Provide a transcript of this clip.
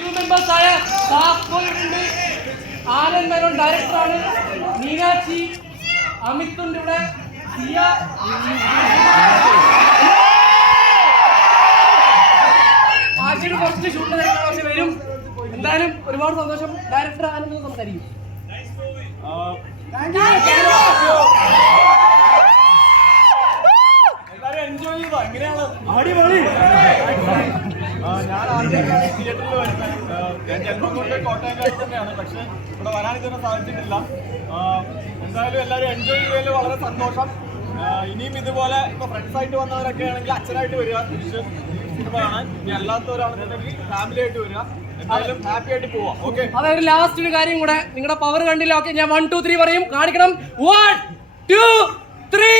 മെമ്പേഴ്സായ ആനന്ദ് മേനോൻ ഡയറക്ടറാണ്, മീനാക്ഷി, അമിതുണ്ട് ഇവിടെ, സിയ, ആശയുടെ കുറച്ച് ഷൂട്ട് പക്ഷെ വരും. എന്തായാലും ഒരുപാട് സന്തോഷം. ഡയറക്ടർ ആനന്ദ് സംസാരിക്കും. എൻജോയ് ചെയ്തോ? എങ്ങനെയാണ്? അടിപൊളി. ഞാൻ ആദ്യമായിട്ടാണ് തിയേറ്ററിൽ വരുന്നത്. ഞാൻ ജന്മം കൊണ്ട് കോട്ടയംകാരി തന്നെയാണ്, പക്ഷെ ഇവിടെ വരാൻ ഇതുവരെ സാധിച്ചിട്ടില്ല. എന്തായാലും എല്ലാവരും എൻജോയ് ചെയ്തതിൽ വളരെ സന്തോഷം. ഇനിയും ഇതുപോലെ ഇപ്പൊ ഫ്രണ്ട്സ് ആയിട്ട് വന്നവരൊക്കെ ആണെങ്കിൽ അച്ഛനായിട്ട് വരിക തിരിച്ച് സിനിമ കാണാൻ. ഇനി അല്ലാത്തവരാണെന്നുണ്ടെങ്കിൽ ഫാമിലി ആയിട്ട് വരിക. എന്തായാലും ഹാപ്പി ആയിട്ട് പോവാം. ഓക്കെ, അതായത് ലാസ്റ്റ് ഒരു കാര്യം കൂടെ, നിങ്ങളുടെ പവർ കണ്ടില്ല. ഓക്കെ, ഞാൻ 1 2 3 പറയും, കാണിക്കണം. 1 2 3.